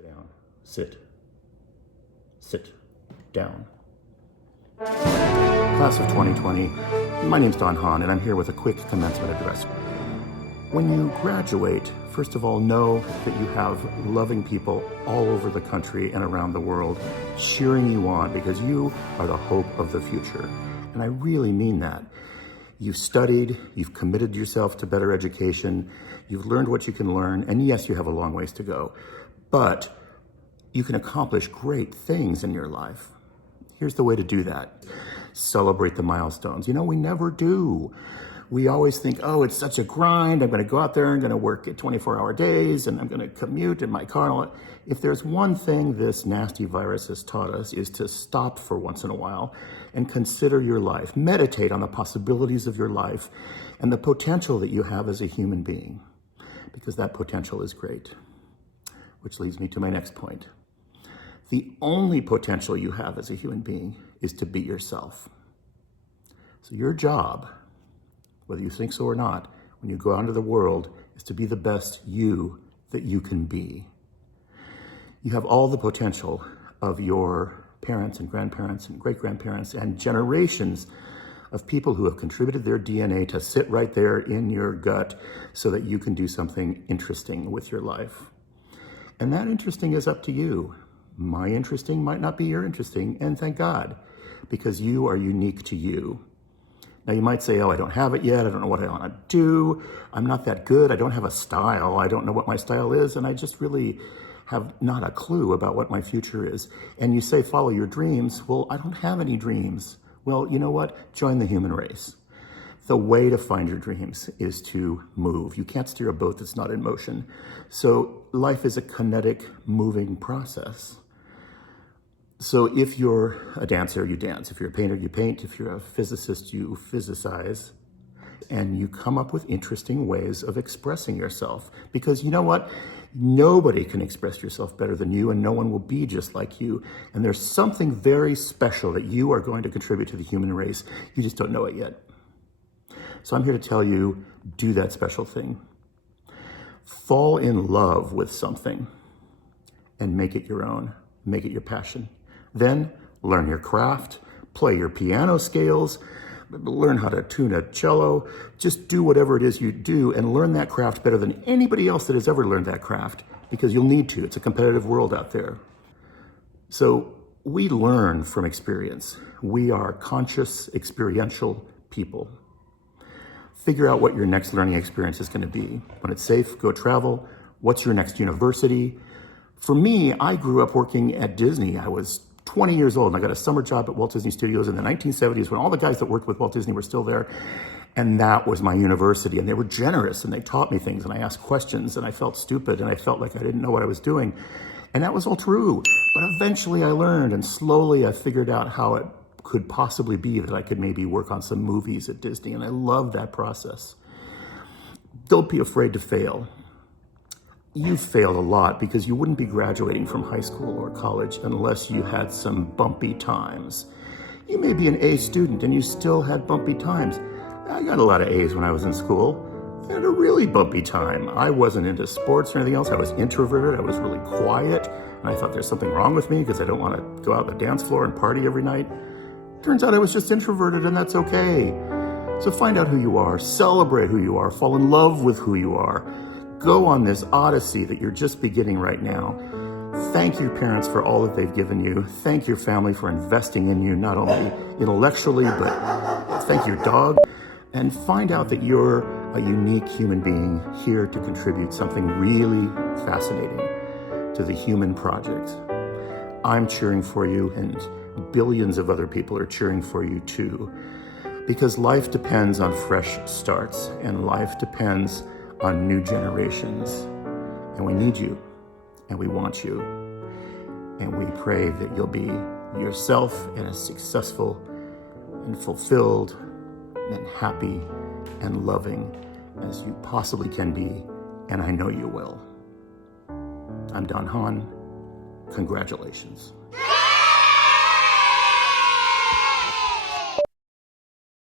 Sit down. Sit. Sit down. Class of 2020, my name's Don Hahn, and I'm here with a quick commencement address. When you graduate, first of all, know that you have loving people all over the country and around the world cheering you on because you are the hope of the future. And I really mean that. You've studied, you've committed yourself to better education, you've learned what you can learn, and yes, you have a long ways to go, but you can accomplish great things in your life. Here's the way to do that. Celebrate the milestones. You know, we never do. We always think, oh, it's such a grind. I'm going to go out there, I'm going to work at 24-hour days, and I'm going to commute in my car and all that. If there's one thing this nasty virus has taught us is to stop for once in a while and consider your life. Meditate on the possibilities of your life and the potential that you have as a human being, because that potential is great. Which leads me to my next point. The only potential you have as a human being is to be yourself. So your job, whether you think so or not, when you go out into the world, is to be the best you that you can be. You have all the potential of your parents and grandparents and great-grandparents and generations of people who have contributed their DNA to sit right there in your gut so that you can do something interesting with your life. And that interesting is up to you. My interesting might not be your interesting, and thank God, because you are unique to you. Now you might say, oh, I don't have it yet. I don't know what I want to do. I'm not that good. I don't have a style. I don't know what my style is. And I just really have not a clue about what my future is. And you say, follow your dreams. Well, I don't have any dreams. Well, you know what? Join the human race. The way to find your dreams is to move. You can't steer a boat that's not in motion. So life is a kinetic, moving process. So if you're a dancer, you dance. If you're a painter, you paint. If you're a physicist, you physicize. And you come up with interesting ways of expressing yourself. Because you know what? Nobody can express yourself better than you, and no one will be just like you. And there's something very special that you are going to contribute to the human race. You just don't know it yet. So I'm here to tell you, do that special thing. Fall in love with something and make it your own. Make it your passion. Then learn your craft, play your piano scales, learn how to tune a cello. Just do whatever it is you do and learn that craft better than anybody else that has ever learned that craft, because you'll need to. It's a competitive world out there. So we learn from experience. We are conscious, experiential people. Figure out what your next learning experience is going to be. When it's safe, go travel. What's your next university? For me, I grew up working at Disney. I was 20 years old and I got a summer job at Walt Disney Studios in the 1970s when all the guys that worked with Walt Disney were still there. And that was my university. And they were generous and they taught me things and I asked questions and I felt stupid and I felt like I didn't know what I was doing. And that was all true. But eventually I learned, and slowly I figured out how it could possibly be that I could maybe work on some movies at Disney. And I love that process. Don't be afraid to fail. You've failed a lot because you wouldn't be graduating from high school or college unless you had some bumpy times. You may be an A student and you still had bumpy times. I got a lot of A's when I was in school. I had a really bumpy time. I wasn't into sports or anything else. I was introverted. I was really quiet. And I thought there's something wrong with me because I don't want to go out on the dance floor and party every night. Turns out I was just introverted, and that's okay. So find out who you are, celebrate who you are, fall in love with who you are. Go on this odyssey that you're just beginning right now. Thank your parents for all that they've given you. Thank your family for investing in you, not only intellectually, but thank your dog. And find out that you're a unique human being here to contribute something really fascinating to the human project. I'm cheering for you, and billions of other people are cheering for you too. Because life depends on fresh starts, and life depends on new generations. And we need you, and we want you. And we pray that you'll be yourself and as successful and fulfilled and happy and loving as you possibly can be, and I know you will. I'm Don Hahn. Congratulations.